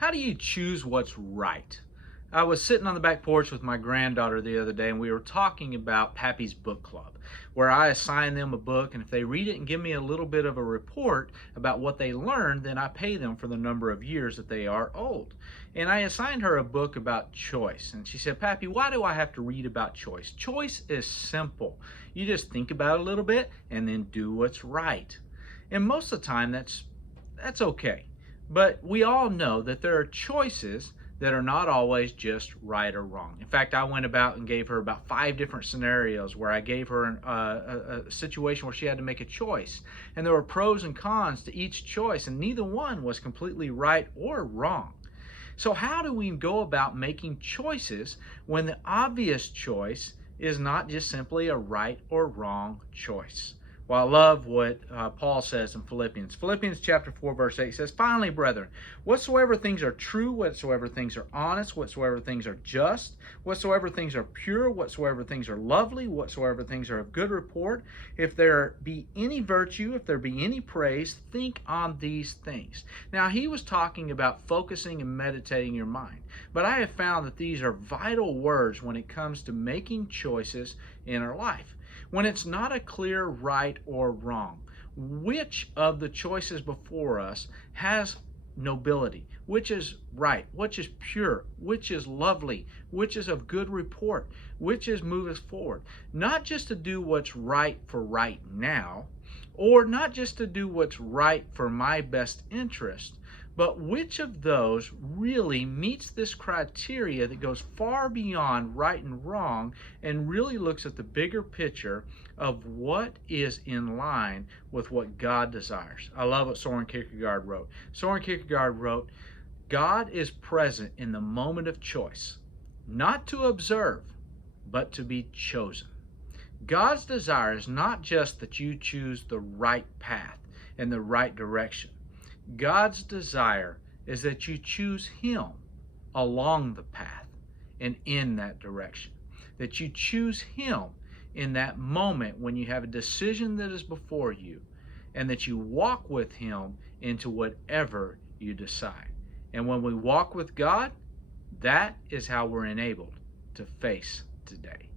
How do you choose what's right? I was sitting on the back porch with my granddaughter the other day, and we were talking about Pappy's Book Club, where I assign them a book, and if they read it and give me a little bit of a report about what they learned, then I pay them for the number of years that they are old. And I assigned her a book about choice, and she said, "Pappy, why do I have to read about choice? Choice is simple. You just think about it a little bit and then do what's right." And most of the time, that's okay. But we all know that there are choices that are not always just right or wrong. In fact, I went about and gave her about 5 different scenarios where I gave her a situation where she had to make a choice. And there were pros and cons to each choice, and neither one was completely right or wrong. So, how do we go about making choices when the obvious choice is not just simply a right or wrong choice? Well, I love what Paul says in Philippians. Philippians chapter 4, verse 8 says, "Finally, brethren, whatsoever things are true, whatsoever things are honest, whatsoever things are just, whatsoever things are pure, whatsoever things are lovely, whatsoever things are of good report, if there be any virtue, if there be any praise, think on these things." Now, he was talking about focusing and meditating your mind. But I have found that these are vital words when it comes to making choices in our life. When it's not a clear right or wrong, which of the choices before us has nobility, which is right, which is pure, which is lovely, which is of good report, which is move us forward. Not just to do what's right for right now, or not just to do what's right for my best interest, but which of those really meets this criteria that goes far beyond right and wrong and really looks at the bigger picture of what is in line with what God desires. I love what Soren Kierkegaard wrote. Soren Kierkegaard wrote, "God is present in the moment of choice, not to observe, but to be chosen." God's desire is not just that you choose the right path and the right direction. God's desire is that you choose Him along the path and in that direction. That you choose Him in that moment when you have a decision that is before you, and that you walk with Him into whatever you decide. And when we walk with God, that is how we're enabled to face today.